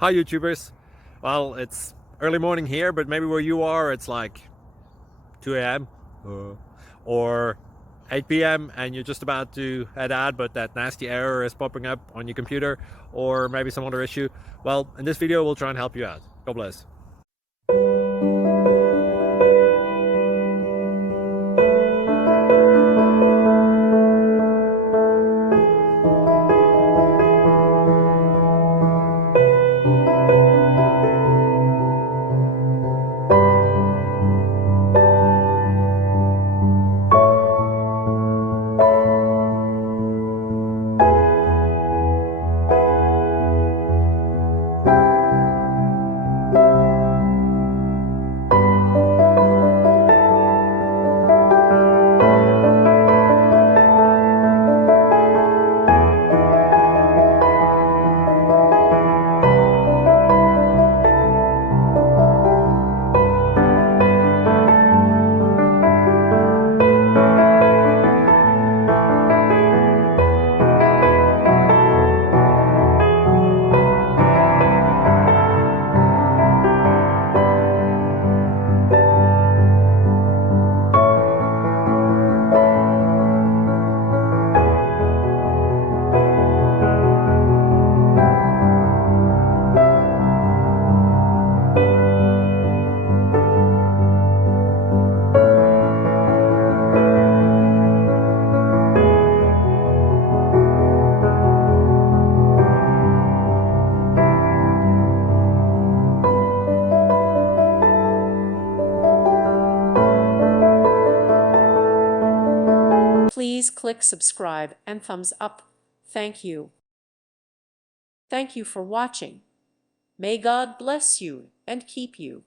Hi YouTubers. Well, it's early morning here, but maybe where you are it's like 2 a.m. or 8 p.m. and you're just about to head out, but that nasty error is popping up on your computer, or maybe some other issue. Well, in this video we'll try and help you out. God bless. Please click subscribe and thumbs up. Thank you. Thank you for watching. May God bless you and keep you.